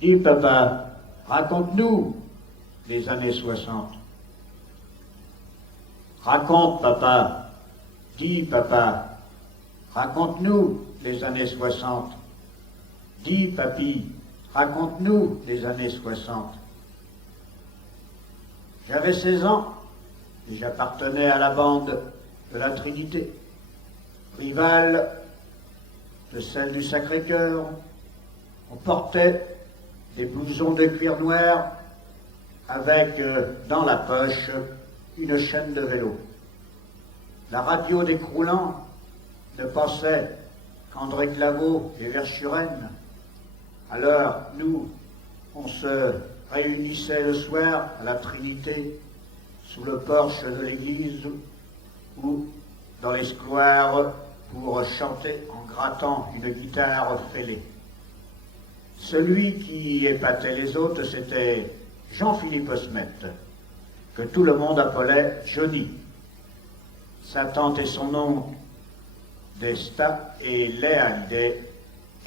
Dis papa, raconte-nous les années 60. Raconte papa, dis papa, raconte-nous les années 60. Dis papy, raconte-nous les années 60. J'avais 16 ans et j'appartenais à la bande de la Trinité, rivale de celle du Sacré-Cœur. On portait des blousons de cuir noir avec dans la poche une chaîne de vélo. La radio décroulant ne pensait qu'André Claveau et Verschuren. Alors, nous, on se réunissait le soir à la Trinité, sous le porche de l'église, ou dans les squares pour chanter en grattant une guitare fêlée. Celui qui épatait les autres, c'était Jean-Philippe Osmet, que tout le monde appelait Johnny. Sa tante et son oncle, Desta et Léa Hallyday,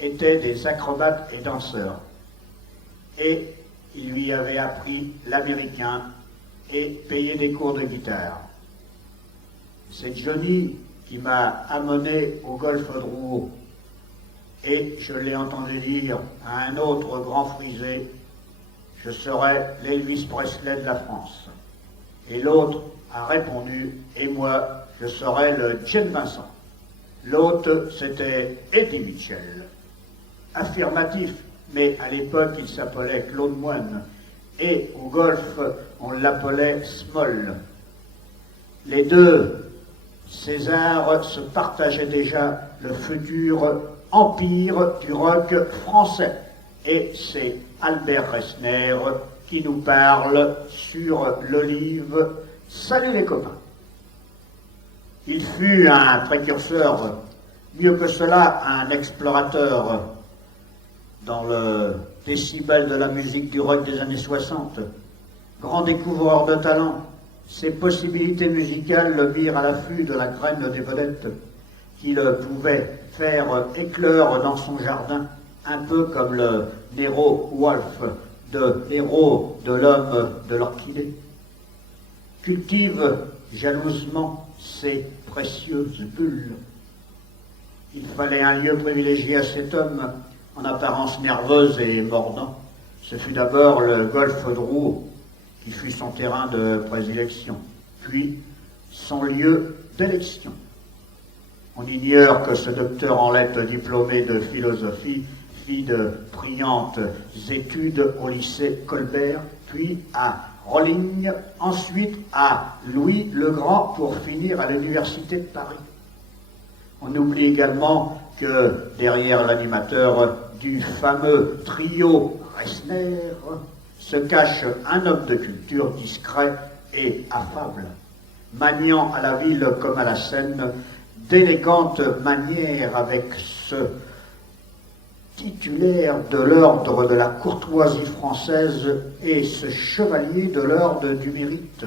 étaient des acrobates et danseurs. Et il lui avait appris l'américain et payé des cours de guitare. C'est Johnny qui m'a amené au golfe de Rouault. Et je l'ai entendu dire à un autre grand frisé, je serai l'Elvis Presley de la France. Et l'autre a répondu, et moi, je serai le Jane Vincent. L'autre, c'était Eddie Mitchell. Affirmatif, mais à l'époque, il s'appelait Claude Moine. Et au golf, on l'appelait Small. Les deux César se partageaient déjà le futur empire du rock français. Et c'est Albert Resner qui nous parle sur l'Olive. Salut les copains. Il fut un précurseur, mieux que cela, un explorateur dans le décibel de la musique du rock des années 60. Grand découvreur de talent, ses possibilités musicales le mirent à l'affût de la graine des vedettes qu'il pouvait faire éclore dans son jardin, un peu comme le Nero Wolf de l'héros de l'homme de l'orchidée. Cultive jalousement ses précieuses bulles. Il fallait un lieu privilégié à cet homme, en apparence nerveuse et mordant. Ce fut d'abord le golfe de Rouault, qui fut son terrain de prédilection, puis son lieu d'élection. On ignore que ce docteur en lettres diplômé de philosophie fit de brillantes études au lycée Colbert, puis à Rolling, ensuite à Louis le Grand pour finir à l'université de Paris. On oublie également que derrière l'animateur du fameux trio Resner se cache un homme de culture discret et affable, maniant à la ville comme à la scène d'élégantes manières avec ce titulaire de l'ordre de la courtoisie française et ce chevalier de l'ordre du mérite.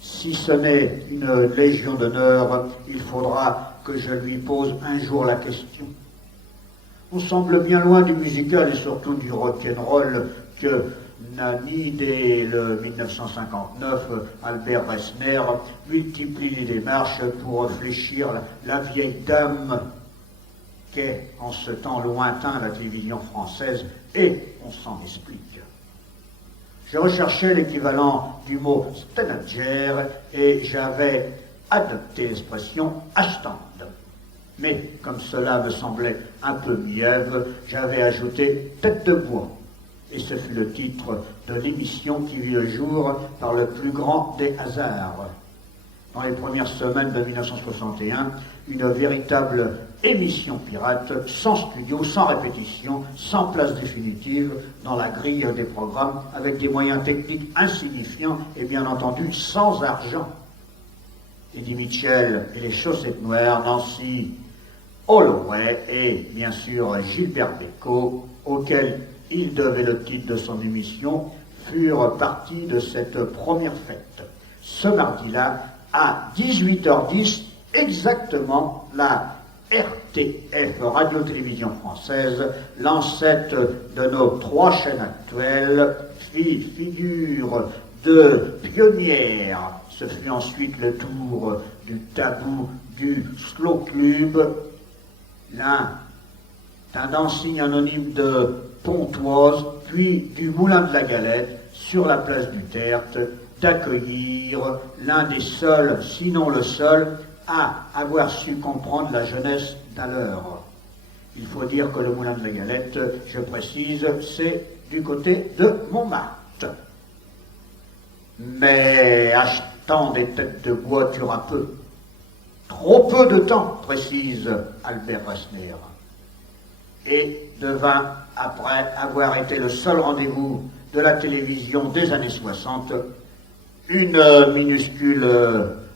Si ce n'est une légion d'honneur, il faudra que je lui pose un jour la question. On semble bien loin du musical et surtout du rock'n'roll que n'a ni dès le 1959 Albert Resner multiplie les démarches pour fléchir la vieille dame qu'est en ce temps lointain la télévision française, et on s'en explique. Je recherchais l'équivalent du mot Stenager et j'avais adopté l'expression hashtag. Mais comme cela me semblait un peu mièvre, j'avais ajouté tête de bois. Et ce fut le titre de l'émission qui vit le jour par le plus grand des hasards. Dans les premières semaines de 1961, une véritable émission pirate, sans studio, sans répétition, sans place définitive dans la grille des programmes, avec des moyens techniques insignifiants et bien entendu sans argent. Eddie Mitchell et les Chaussettes Noires, Nancy Holloway et bien sûr Gilbert Bécaud, auxquels il devait le titre de son émission, furent partie de cette première fête. Ce mardi-là, à 18h10, exactement, la RTF, Radio-Télévision Française, l'ancêtre de nos 3 chaînes actuelles, fit figure de pionnière. Ce fut ensuite le tour du Tabou, du Slow Club, l'un d'un signe anonyme de Pontoise, puis du Moulin de la Galette, sur la place du Tertre, d'accueillir l'un des seuls, sinon le seul, à avoir su comprendre la jeunesse d'alors. Il faut dire que le Moulin de la Galette, je précise, c'est du côté de Montmartre. Mais achetant des têtes de bois dura peu. Trop peu de temps, précise Albert Resner. Et devint, après avoir été le seul rendez-vous de la télévision des années 60, une minuscule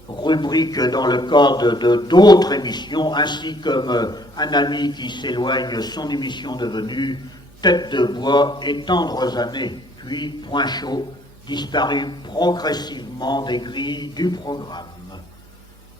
rubrique dans le code de d'autres émissions, ainsi comme un ami qui s'éloigne, son émission devenue Tête de bois et tendres années, puis Point chaud, disparu progressivement des grilles du programme.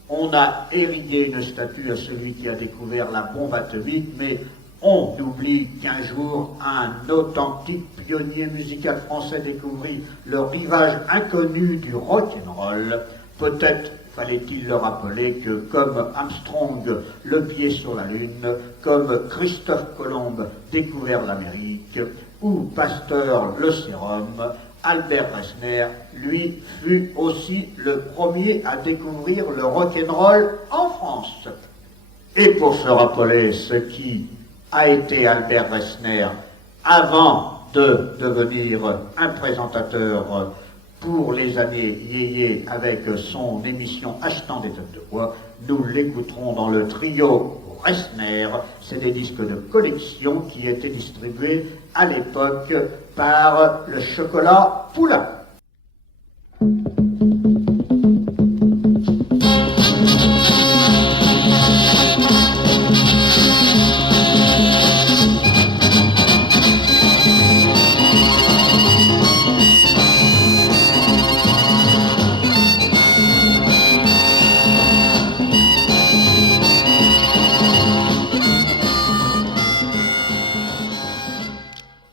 On a érigé une statue à celui qui a découvert la bombe atomique, mais on oublie qu'un jour, un authentique pionnier musical français découvrit le rivage inconnu du rock'n'roll. Peut-être fallait-il le rappeler que, comme Armstrong, le pied sur la Lune, comme Christophe Colomb découvert l'Amérique, ou Pasteur le sérum, Albert Resner, lui, fut aussi le premier à découvrir le rock'n'roll en France. Et pour se rappeler ce qui a été Albert Resner avant de devenir un présentateur pour les années yéyé avec son émission Achetant des têtes de bois, nous l'écouterons dans le trio Resner. C'est des disques de collection qui étaient distribués à l'époque par le chocolat Poulain.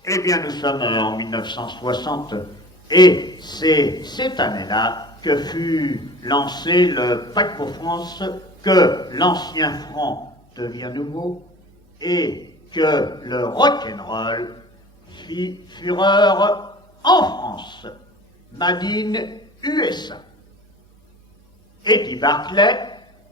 Eh bien, nous sommes en 1960 et c'est cette année-là que fut lancé le paquebot France, que l'ancien franc devient nouveau et que le rock'n'roll fit fureur en France. Made in USA. Eddie Barclay,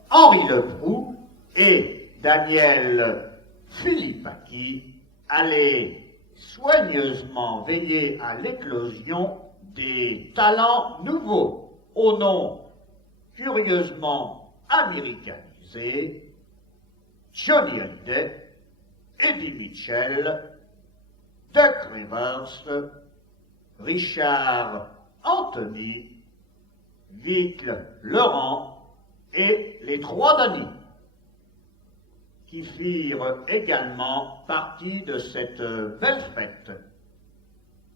Henri Leproux et Daniel Philippaki allaient soigneusement veiller à l'éclosion des talents nouveaux, au nom curieusement américanisé, Johnny Hallyday, Eddie Mitchell, Duck Rivers, Richard Anthony, Vic Laurent et les Trois Danny, qui firent également partie de cette belle fête.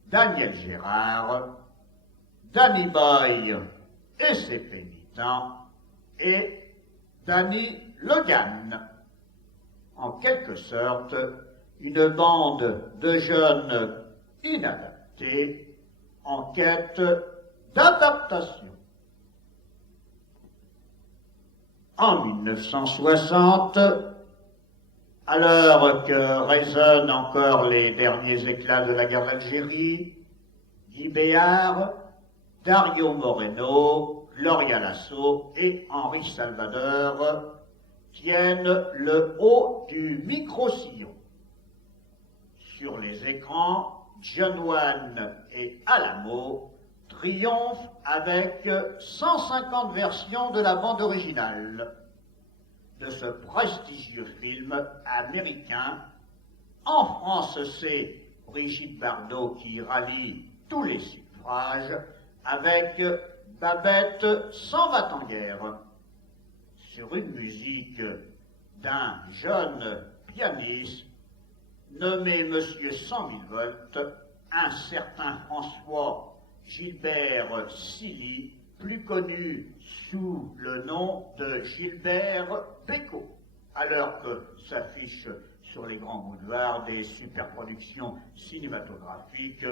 Daniel Gérard, Danny Boy et ses pénitents, et Danny Logan. En quelque sorte, une bande de jeunes inadaptés en quête d'adaptation. En 1960, à l'heure que résonnent encore les derniers éclats de la guerre d'Algérie, Guy Béard, Dario Moreno, Gloria Lasso et Henri Salvador tiennent le haut du micro-sillon. Sur les écrans, John Wayne et Alamo triomphent avec 150 versions de la bande originale de ce prestigieux film américain. En France, c'est Brigitte Bardot qui rallie tous les suffrages avec Babette s'en va en guerre, sur une musique d'un jeune pianiste nommé Monsieur 100 000 volts, un certain François Gilbert Silly, plus connu sous le nom de Gilbert Bécaud. à l'heure que s'affichent sur les grands boulevards des superproductions cinématographiques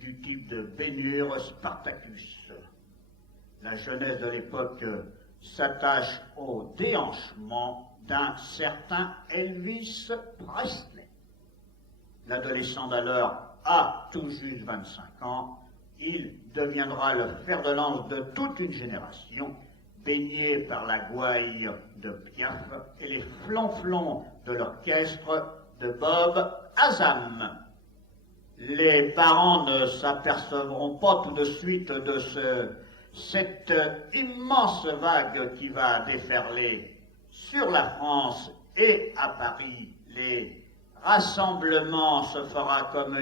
du type de Ben-Hur, Spartacus. La jeunesse de l'époque s'attache au déhanchement d'un certain Elvis Presley. L'adolescent d'alors a tout juste 25 ans. Il deviendra le fer de lance de toute une génération, baigné par la gouaille de Piaf et les flonflons de l'orchestre de Bob Azam. Les parents ne s'apercevront pas tout de suite de cette immense vague qui va déferler sur la France et à Paris. Les rassemblements se fera comme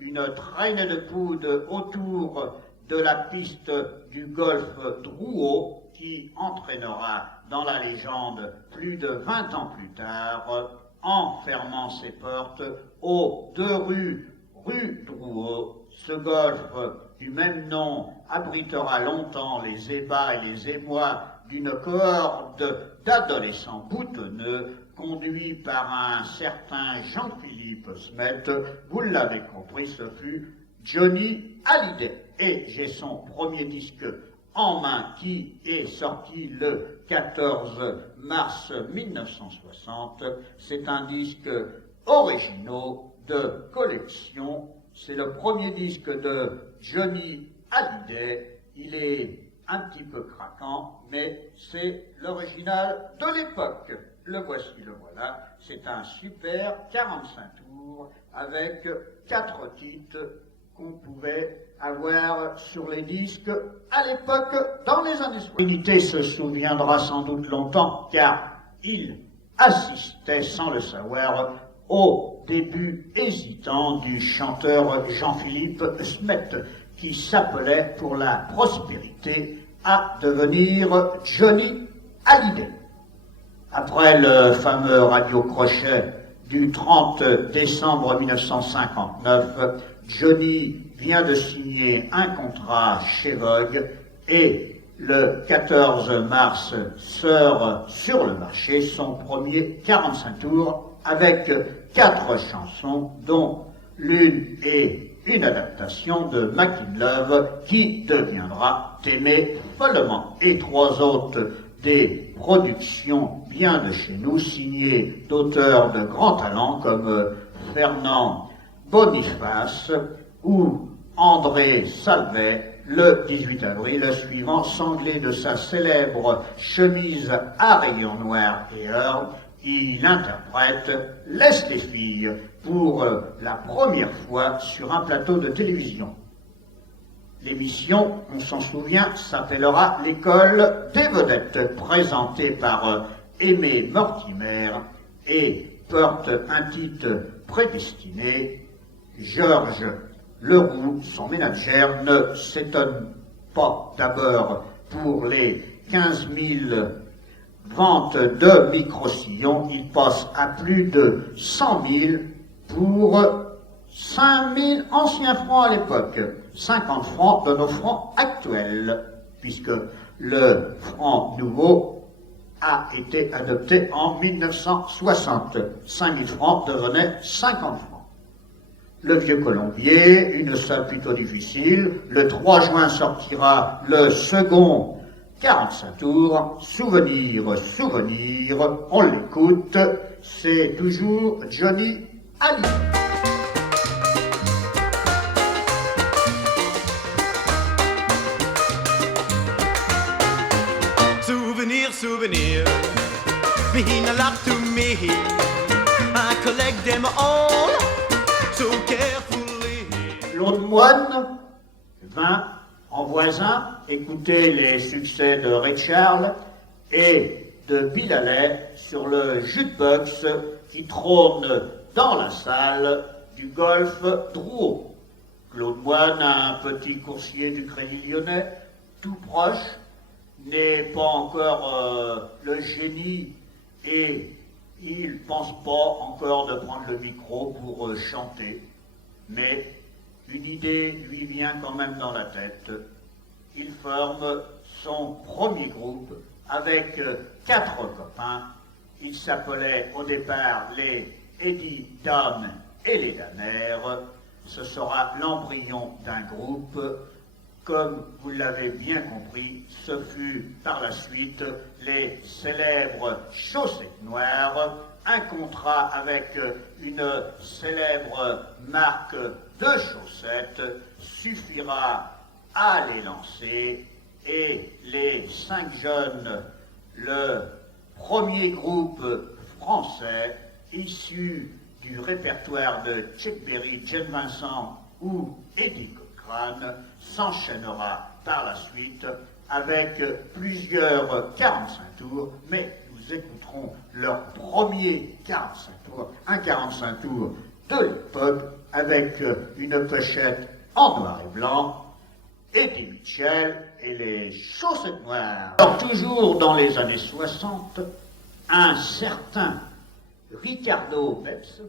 une traînée de coude autour de la piste du golfe Drouot qui entraînera dans la légende plus de 20 ans plus tard, en fermant ses portes aux 2 rue Drouot. Ce golfe du même nom abritera longtemps les ébats et les émois d'une cohorte d'adolescents boutonneux conduits par un certain Jean-Philippe Smet. Vous l'avez compris, ce fut Johnny Hallyday. Et j'ai son premier disque en main qui est sorti le 14 mars 1960. C'est un disque original de collection. C'est le premier disque de Johnny Hallyday. Il est un petit peu craquant, mais c'est l'original de l'époque. Le voici, le voilà. C'est un super 45 tours avec 4 titres qu'on pouvait avoir sur les disques à l'époque, dans les années 60. L'unité se souviendra sans doute longtemps, car il assistait, sans le savoir, au début hésitant du chanteur Jean-Philippe Smet, qui s'appelait pour la prospérité à devenir Johnny Hallyday. Après le fameux radio-crochet du 30 décembre 1959, Johnny vient de signer un contrat chez Vogue et le 14 mars sort sur le marché son premier 45 tours avec 4 chansons, dont l'une est une adaptation de Mac in Love qui deviendra T'aimer follement, et 3 autres des productions bien de chez nous, signées d'auteurs de grands talents comme Fernand Boniface ou André Salvet. Le 18 avril suivant, sanglé de sa célèbre chemise à rayons noirs et or, il interprète Laisse les filles pour la première fois sur un plateau de télévision. L'émission, on s'en souvient, s'appellera L'école des vedettes, présentée par Aimé Mortimer et porte un titre prédestiné. Georges Leroux, son ménagère, ne s'étonne pas d'abord pour les 15 000 ventes de micro-sillons. Il passe à plus de 100 000 pour 5 000 anciens francs à l'époque, 50 francs de nos francs actuels, puisque le franc nouveau a été adopté en 1960. 5 000 francs devenaient 50 francs. Le Vieux Colombier, une salle plutôt difficile. Le 3 juin sortira le second 45 tours. Souvenir, souvenir, on l'écoute. C'est toujours Johnny Hallyday. Souvenir, souvenir, mean a lot to me. I collect them all so carefully. Claude Moine vint en voisin écouter les succès de Ray Charles et de Bill Haley sur le jukebox qui trône dans la salle du golfe Drouot. Claude Moine, un petit coursier du Crédit Lyonnais, tout proche, n'est pas encore le génie et il ne pense pas encore de prendre le micro pour chanter, mais une idée lui vient quand même dans la tête. Il forme son premier groupe avec 4 copains Ils s'appelaient au départ les Eddie Dames et les Damers. Ce sera l'embryon d'un groupe. Comme vous l'avez bien compris, ce fut par la suite les célèbres Chaussettes Noires, un contrat avec une célèbre marque de chaussettes suffira à les lancer, et les 5 jeunes, le premier groupe français issu du répertoire de Chuck Berry, Jane Vincent ou Eddie Cochran, s'enchaînera par la suite avec plusieurs 45 tours, mais nous écouterons leur premier 45 tours, un 45 tours de l'époque, avec une pochette en noir et blanc, Eddie Mitchell et les Chaussettes Noires. Alors, toujours dans les années 60, un certain Ricardo Beps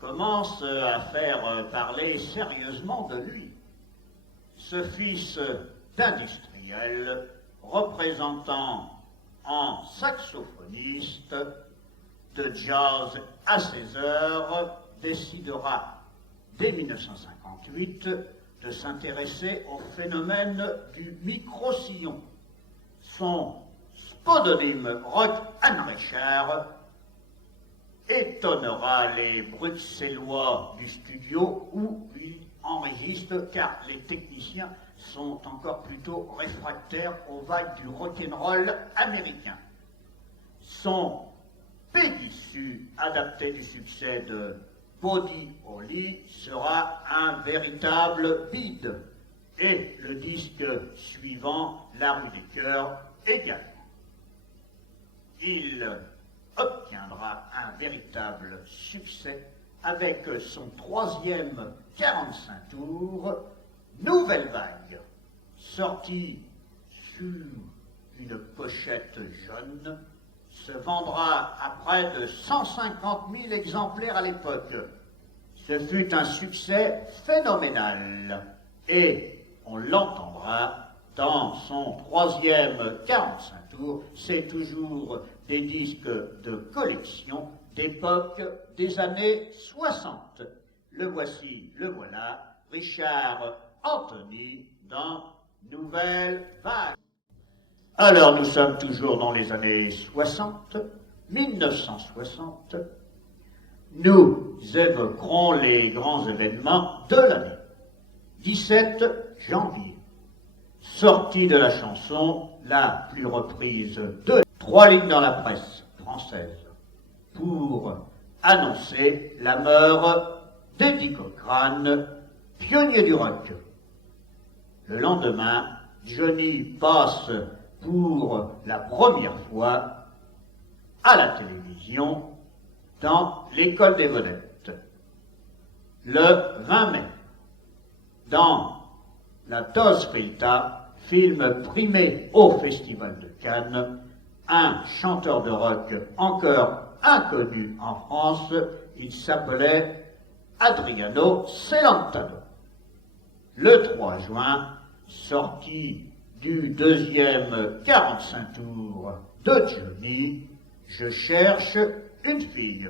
commence à faire parler sérieusement de lui. Ce fils d'industriel, représentant en saxophoniste de jazz à 16 heures, décidera dès 1958 de s'intéresser au phénomène du micro-sillon. Son spodonyme Rock Anne Richard étonnera les Bruxellois du studio où il enregistre, car les techniciens sont encore plutôt réfractaires aux vagues du rock'n'roll américain. Son Peggy Sue, adapté du succès de Buddy Holly, sera un véritable bide, et le disque suivant, La Rue des Cœurs, également. Il obtiendra un véritable succès avec son 3e 45 tours, Nouvelle Vague, sorti sur une pochette jaune, se vendra à près de 150 000 exemplaires à l'époque. Ce fut un succès phénoménal, et on l'entendra dans son 3e 45 tours. C'est toujours des disques de collection d'époque des années 60. Le voici, le voilà, Richard Anthony dans Nouvelle Vague. Alors nous sommes toujours dans les années 60, 1960. Nous évoquerons les grands événements de l'année. 17 janvier, sortie de la chanson la plus reprise de 3 lignes dans la presse française pour annoncer la mort d'Eddie Cochran, pionnier du rock. Le lendemain, Johnny passe pour la première fois à la télévision dans l'École des vedettes. Le 20 mai, dans La Tosfilta, film primé au Festival de Cannes, un chanteur de rock encore inconnu en France, il s'appelait Adriano Celentano. Le 3 juin, sortie du 2e 45 tours de Johnny, Je cherche une fille.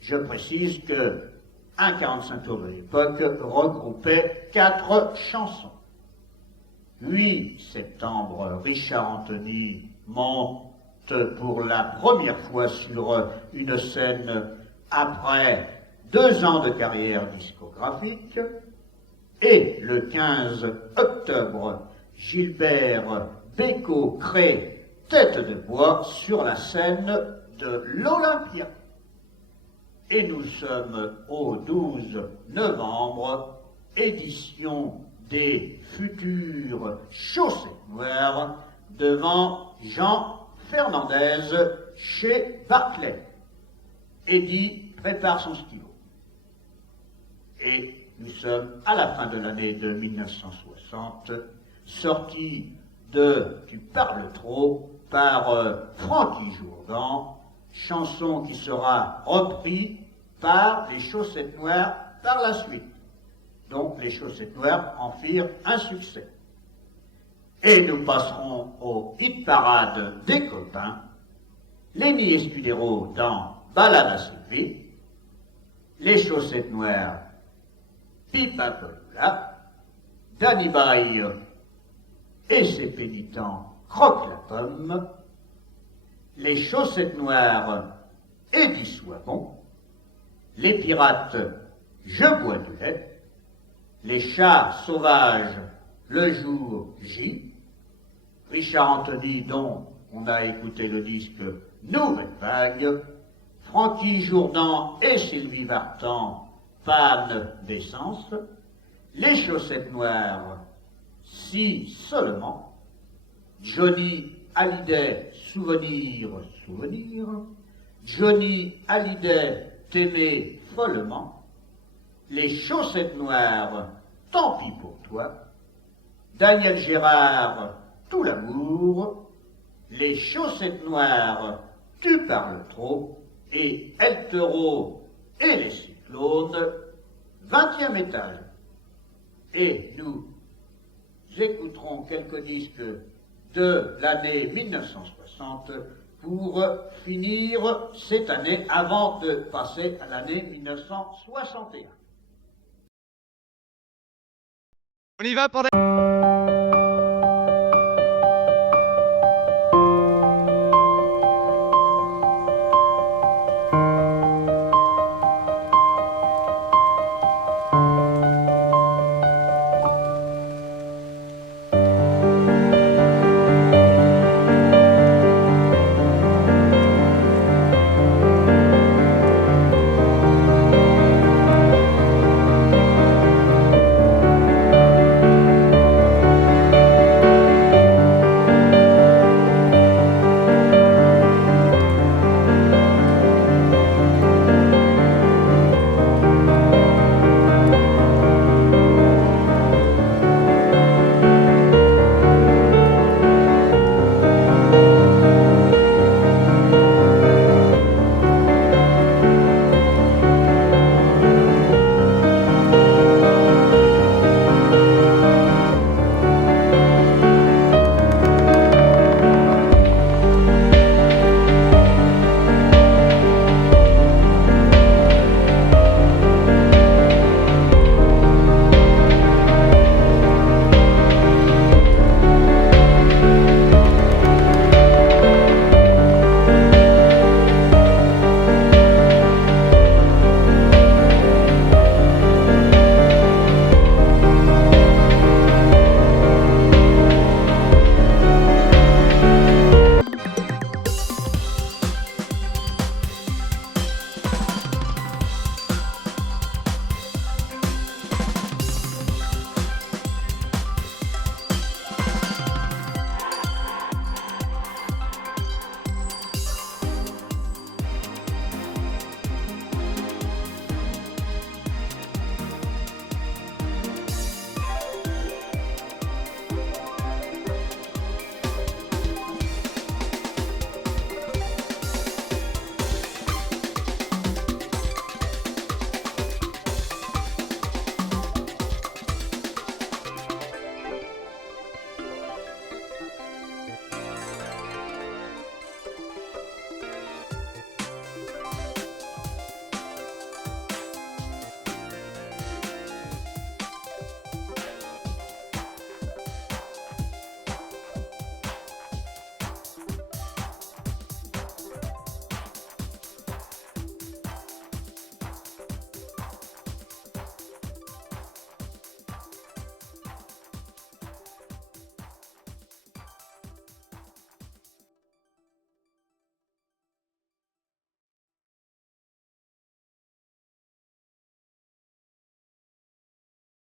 Je précise que un 45 tours de l'époque regroupait 4 chansons. 8 septembre, Richard Anthony monte pour la première fois sur une scène après 2 ans de carrière discographique. Et le 15 octobre, Gilbert Bécaud crée Tête de bois sur la scène de l'Olympia. Et nous sommes au 12 novembre, édition des futures Chaussettes Noires devant Jean Fernandez chez Barclay. Eddie prépare son stylo. Et nous sommes à la fin de l'année de 1960, sortie de Tu parles trop par Francky Jourdan, chanson qui sera reprise par les Chaussettes Noires par la suite. Donc les Chaussettes Noires en firent un succès. Et nous passerons au hit parade des copains, Lenny Escudero dans Balade à Sylvie, Les Chaussettes Noires, Pipa Colula, Danny Baille et ses pénitents Croque la Pomme, Les Chaussettes Noires et du Soivon, Les Pirates, Je bois du lait, Les Chats Sauvages, Le Jour J, Richard Anthony dont on a écouté le disque Nouvelle Vague, Francky Jourdan et Sylvie Vartan, Panne d'essence, Les Chaussettes Noires, Si seulement, Johnny Hallyday, Souvenir, Souvenir, Johnny Hallyday, T'aimer follement, Les Chaussettes Noires, Tant pis pour toi, Daniel Gérard, Tout l'amour, Les Chaussettes Noires, Tu parles trop, et El Toro et les Cyclones, 20e étage. Et nous écouterons quelques disques de l'année 1960 pour finir cette année avant de passer à l'année 1961. On y va pour